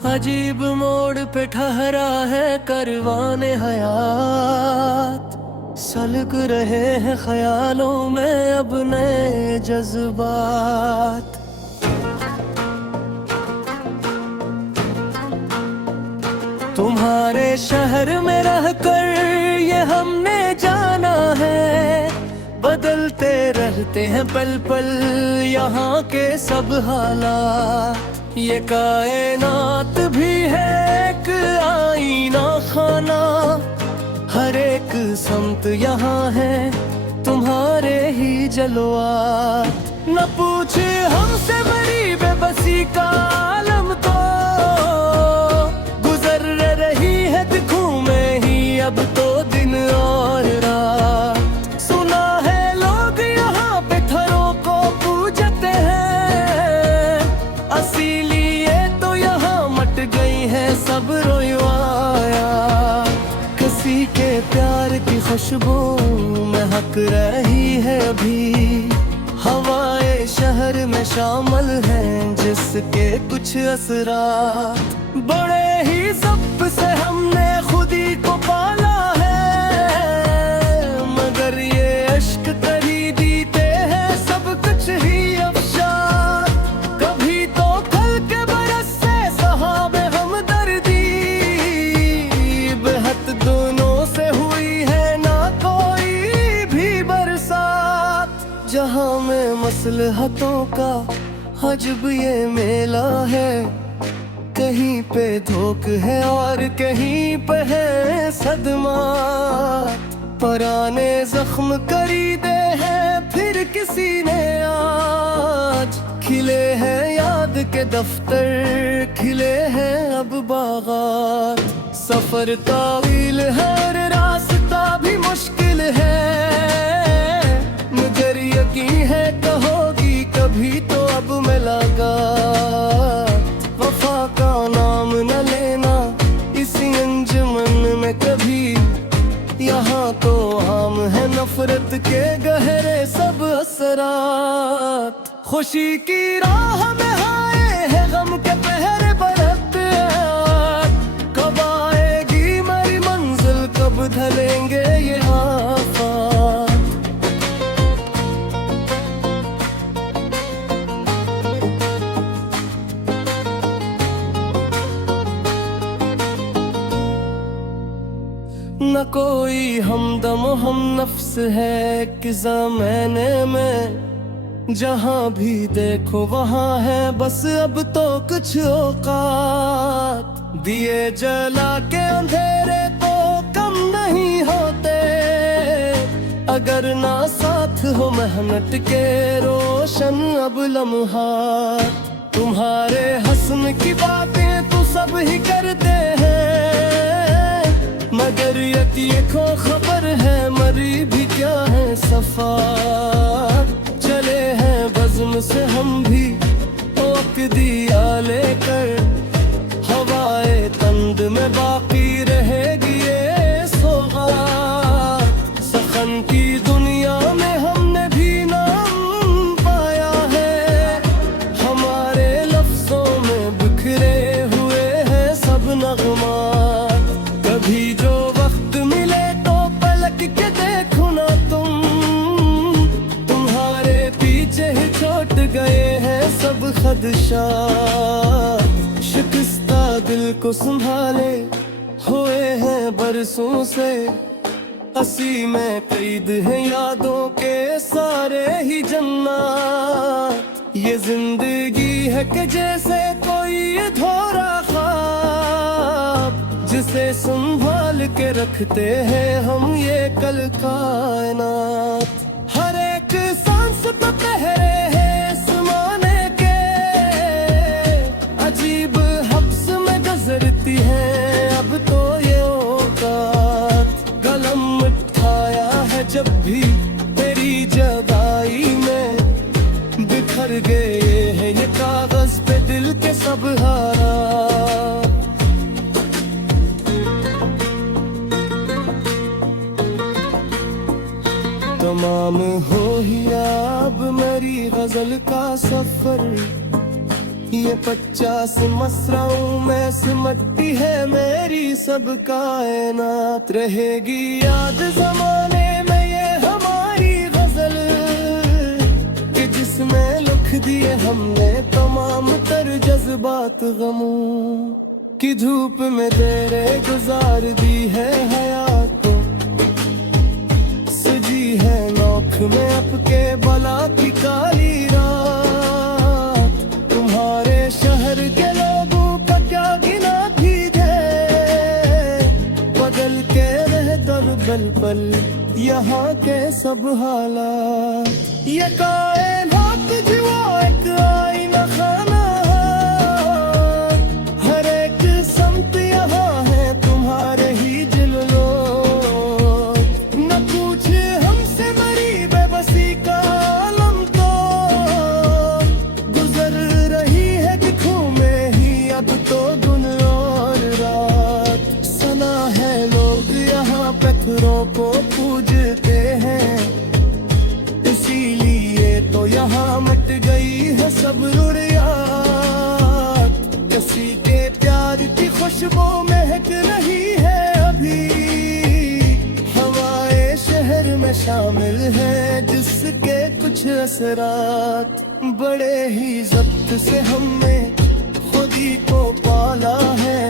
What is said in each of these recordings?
अजीब मोड़ पे ठहरा है करवाने हयात, सलग रहे हैं ख्यालों में अब नए जज्बात। तुम्हारे शहर में रहकर ये हमने जाना है, बदलते रहते हैं पल पल यहाँ के सब हालात। ये कायनात भी है एक आईना खाना, हर एक समत यहाँ है तुम्हारे ही जलवात। न पूछे हमसे बड़ी बेबसी का आलम तो, गुजर रही है दिखों में ही अब तो दिन और रात। सुना है लोग यहाँ पे थरों को पूजते हैं, इसीलिए तो यहाँ मट गई है सब रोयवाया। किसी के प्यार की खुशबू महक रही है अभी, हवाएं शहर में शामिल हैं जिसके कुछ असरात। बड़े ही सब से हमने खुद ही को पाला है, मगर ये अश्क खरीदते हैं सब कुछ ही अफशा। कभी तो खल के बरस से सहाबे हमदर्दी, बेहद दोनों से हुई है ना कोई भी बरसात। जहाँ में मसलहतों का अजब ये मेला है, कहीं पे धोख है और कहीं पे है सदमा। पुराने जख्म खरीदे हैं फिर किसी ने आज, खिले हैं याद के दफ्तर, खिले हैं अब बागात। सफर तावील है और रास्ता भी मुश्किल है, मगर यकीन है कहोगी कभी तो अब मिलेगा। वफा का नाम न लेना इसी अंजुमन में कभी, यहाँ तो आम है नफरत के गहरे सब असरात। खुशी की राह में आए हैं गम के पहरे बरतते, कब आएगी मेरी मंजिल, कब ढलेंगे ये आफात। न कोई हमदम हम नफ्स है कि ज़माने में, जहाँ भी देखो वहाँ है बस अब तो कुछ औकात। दिए जला के अंधेरे तो कम नहीं होते, अगर ना साथ हो मेहनत के रोशन अब लम्हात। तुम्हारे हस्न की बातें तो सब ही करते हैं, मगर ये को खबर है मरी भी क्या है सफा। चले हैं बज़्म से हम भी दिया लेकर, हवाए तंद में बाकी रहेगी ये सौगात। सखन की दुनिया में हमने भी नाम पाया है, हमारे लफ्जों में बिखरे हुए हैं सब नगमात। कभी जो वक्त मिले तो पलट के देखो ना तुम, तुम्हारे पीछे ही छोड़ गए हैं सब खदशात। शिकस्ता दिल को संभाले हुए हैं बरसों से, हंसी में कैद है यादों के सारे ही जन्नत। ये जिंदगी है कि जैसे कोई अधूरा ख्वाब, जिसे संभाल के रखते हैं हम ये कल कायनात। हर एक सांस पे पहरे है समाने के, अजीब हब्स में गुजरती है अब तो ये औकात। कलम उठाया है जब भी तेरी जगाई में, बिखर गए हैं ये कागज पे दिल के सब हारात। तमाम हो ही अब मेरी गजल का सफर, ये 50 मसराओं में सिमटती है मेरी सब कायनात। रहेगी याद जमाने में ये हमारी गजल कि जिसमें लिख दिए हमने तमाम तर जज्बात गमों की धूप में तेरे गुजार दी है हयात को। सजी है नौख में अपके बला की काली रात। तुम्हारे शहर के लोगों का क्या गिना भीजे, बदल के रह दर पल पल यहाँ के सब हालात। ये कायनात जुआ एक आईना खाना, हर एक समत यहाँ है तुम्हारे ही जिलो। न पूछ हमसे मरी बेबसी का आलम तो, गुजर रही है दिखों में ही अब तो दिन और रात। सना है लोग यहाँ पत्थरों को पूजते हैं, इसीलिए तो यहाँ मिट गई है सब रुड़ियात। किसी के प्यार की खुशबू महक रही है अभी, हवाए शहर में शामिल है जिसके कुछ असरात। बड़े ही ज़ब्त से हमने खुद ही को पाला है,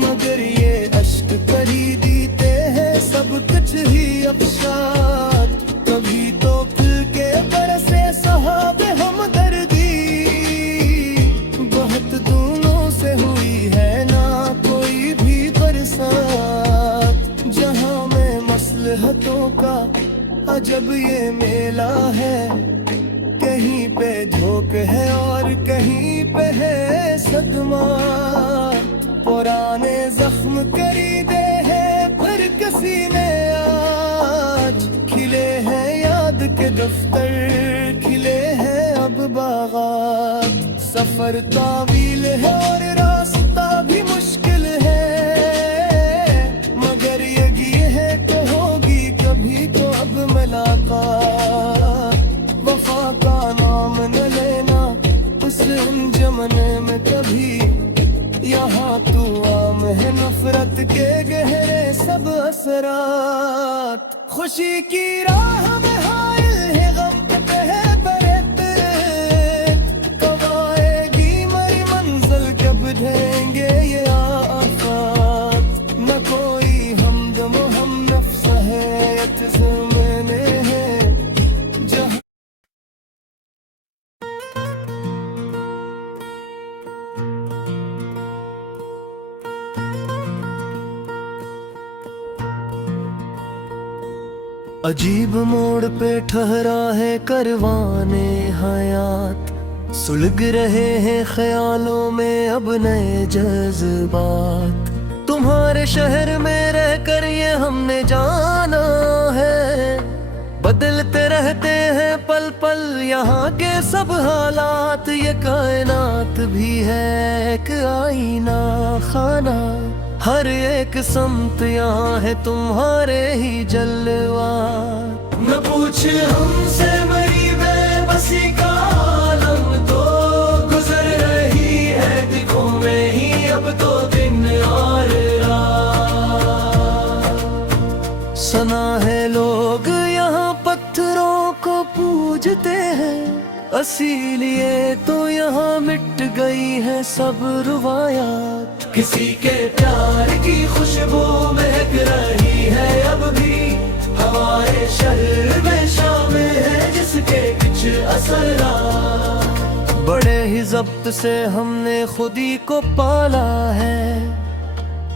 मगर ये अश्क करी दीते हैं सब कुछ ही अफसाद। कभी तो खुल के बरसे सहाबे हमदर्दी, बहुत दूनों से हुई है ना कोई भी बरसात। जहाँ में मसलहतों का अजब ये मेला है, कहीं पे झोंक है और कहीं पे है सदमा। पुराने जख्म खरीदे हैं पर किसी ने आज, खिले हैं याद के दफ्तर, खिले हैं अब बागात। सफर तावील है और रास्ता भी मुश्किल है, मगर यही है तो होगी कभी तो अब मुलाकात। वफा का नाम न लेना उस जमाने में कभी, यहाँ तू आम है नफरत के गहरे सब असरात। खुशी की राह में हायल है गम पे है बरत, कब आएगी मेरी मंजिल कब ढहेंगे ये आफात। न कोई हमदम हम नफ्स है ज़माने है जहाँ। अजीब मोड़ पे ठहरा है करवाने हयात, सुलग रहे हैं ख्यालों में अब नए जज्बात। तुम्हारे शहर में रहकर ये हमने जाना है, बदलते रहते हैं पल पल यहाँ के सब हालात। ये कायनात भी है एक आईना खाना, हर एक समत यहाँ है तुम्हारे ही जलवा। न पूछ हमसे मरी बेबसी का आलम तो, गुजर रही है दिखों में ही अब तो दिन और रात। सना है लोग यहाँ पत्थरों को पूजते हैं, इसीलिए तो यहाँ मिट गई है सब रुवायात। किसी के प्यार की खुशबू महक रही है अब भी, हमारे शहर में शामिल है जिसके कुछ असरात। बड़े ही ज़ब्त से हमने खुद ही को पाला है,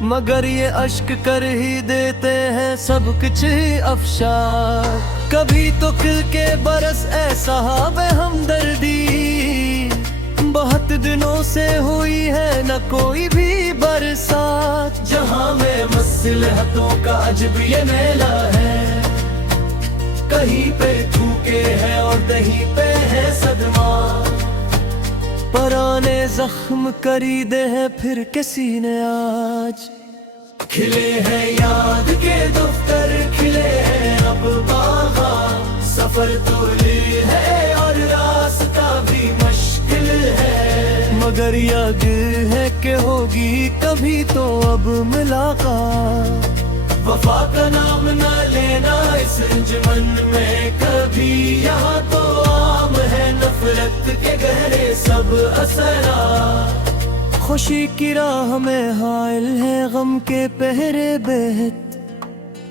मगर ये अश्क कर ही देते हैं सब कुछ ही अफशार। कभी तो खिल के बरस ऐसा हवे हमदर्दी, बहुत दिनों से हुई है न कोई भी बरसात। जहाँ में मसलहतों का अजब ये मेला है, कहीं पे थूके है और कहीं पे है सदमा। पुराने जख्म खरीदे हैं फिर किसी ने आज, खिले हैं याद के दफ्तर, खिले हैं अब बागा। सफर तूली है और रास्ता भी मुश्किल है, मगर याद है कि होगी कभी तो अब मुलाकात। वफा का नाम न लेना इस अंजुमन में कभी, यहाँ तो आम है नफरत के गहरे सब असरात। खुशी की राह में हायल है गम के पहरे बेहद,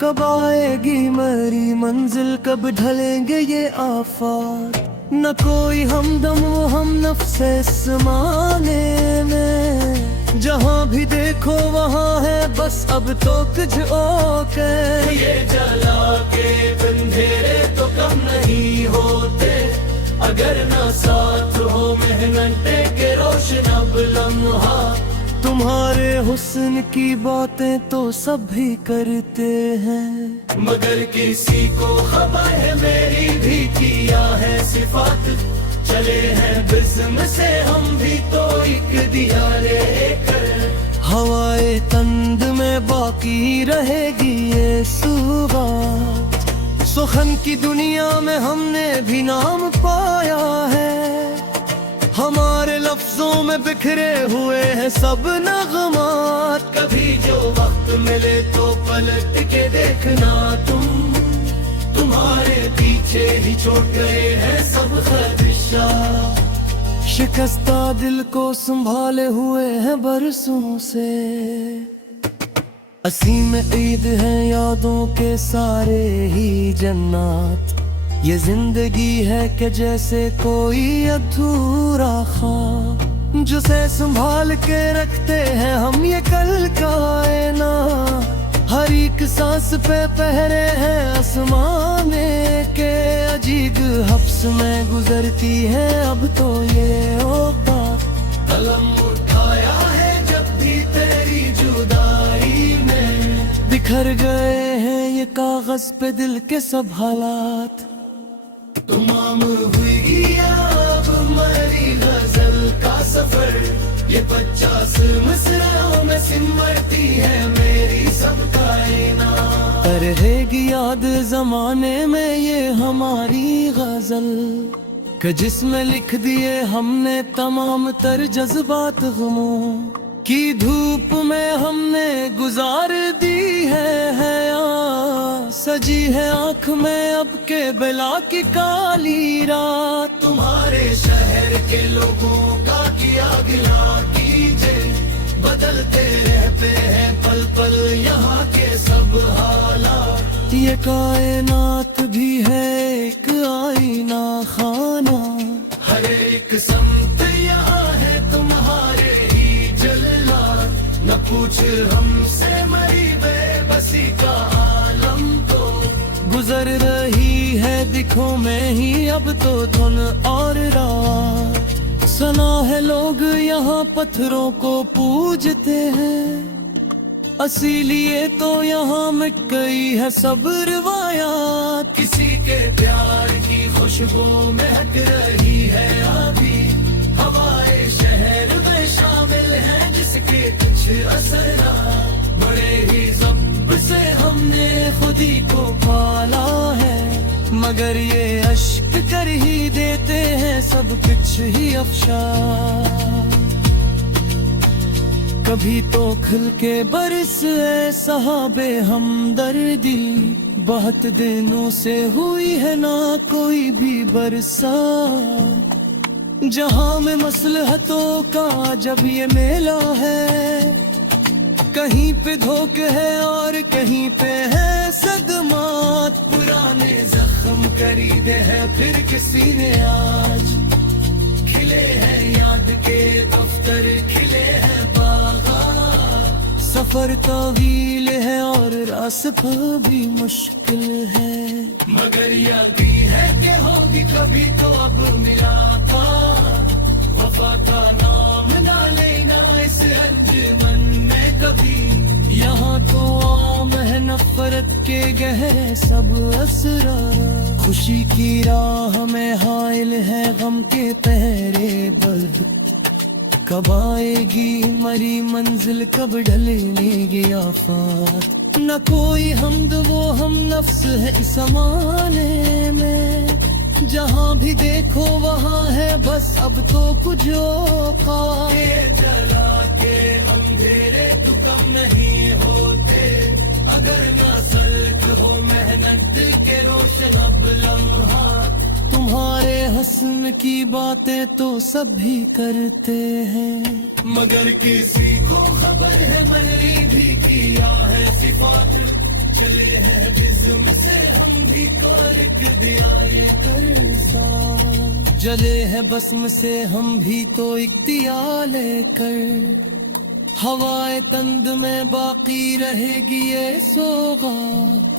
कब आएगी मरी मंजिल, कब ढलेंगे ये आफात। न कोई हमदम वो हम नफ्स है इस ज़माने में, जहाँ भी देखो वहाँ है बस अब तो कुछ ओके। ये जला के अंधेरे तो कम नहीं होते, अगर ना साथ हो मेहनत के रोशन अब लम्हा। तुम्हारे हुस्न की बातें तो सब भी करते हैं, मगर किसी को खबर है मेरी भी किया है सिफात। चले हैं बिस्म से हम भी तो एक दिया लेकर, हवाए तंद में बाकी रहेगी ये सुबात। सुखन की दुनिया में हमने भी नाम पाया है, हमारे लफ्जों में बिखरे हुए हैं सब नगमात। कभी जो वक्त मिले तो पलट के देखना तुम, तुम्हारे पीछे ही छोड़ गए हैं सब खदशा। शिकस्ता दिल को संभाले हुए हैं बरसों से, असीम ईद है यादों के सारे ही जन्नत। ये जिंदगी है कि जैसे कोई अधूरा ख्वाब, जिसे संभाल के रखते हैं हम ये कल का आईना। हर एक सांस पे पहरे हैं आसमाने के, अजीब हफ्स में गुजरती है अब तो ये औकात। कलम उठाया है जब भी तेरी जुदाई में, बिखर गए हैं ये कागज पे दिल के सब हालात। तमाम हुई अब मरी गजल का सफर, ये 50 मिसरों में सिमरती है मेरी सब कायनात। रहेगी याद जमाने में ये हमारी गजल, कि जिसमें लिख दिए हमने तमाम तर जज्बात गमों की धूप में हमने गुजार दी है हयात। सजी है आँख में अब के बेला की काली रात, तुम्हारे शहर के लोगों का किया गिला कीजिए। बदलते रहते हैं पल पल यहाँ के सब हालात, ये कायनात भी है एक आईना खाना। हर एक समत यहाँ है तुम्हारे ही जल्लाद, न पूछ हमसे मरी बेबसी का आलम तो। गुजर रही है दिखों में ही अब तो धुन और रात, सना है लोग यहाँ पत्थरों को पूजते हैं। इसीलिए तो यहाँ मिट गई है सब रिवायात, किसी के प्यार की खुशबू महक रही है अभी। हवाए शहर में शामिल है जिसके कुछ असरात, बड़े ही ज़ब्त से हमने खुदी को पाला है, मगर ये अश्क कर ही देते हैं सब कुछ ही अफशा। कभी तो खिल के बरस सहाबे हमदर्दी, बहुत दिनों से हुई है ना कोई भी बरसा। जहां में मसलहतों का जब ये मेला है, कहीं पे धोखे है और कहीं पे है सदमात। पुराने जख्म खरीदे हैं फिर किसी ने आज, खिले हैं याद के दफ्तर, खिले हैं बागात। सफर तवील है और रास्ता भी मुश्किल है, मगर यकीन है कि होगी कभी तो अब मुलाकात। वफा का नाम ना लेना इस अंजुमन में कभी, यहाँ तो आम है नफरत के गहरे सब असरार। खुशी की राह में हायल है गम के पहरे बर्द, कब आएगी मरी मंजिल, कब ढलेगी आफात। न कोई हमद वो हम नफ्स है इस ज़माने में, जहाँ भी देखो वहाँ है बस अब तो कुछ औकात। ये जला के अंधेरे तो कम नहीं होते, अगर ना सल्क हो मेहनत के रोशन अब लम्हा। तुम्हारे हस्न की बातें तो सभी करते हैं, मगर किसी को खबर है मैंने भी किया है सिफात। चले हैं बिज़्म से हम भी कारक दिया ये तरसा, जले हैं बस्म से हम भी तो इख्तिया लेकर। हवाए तंद में बाकी रहेगी ये सौगात,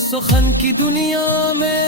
सुखन की दुनिया में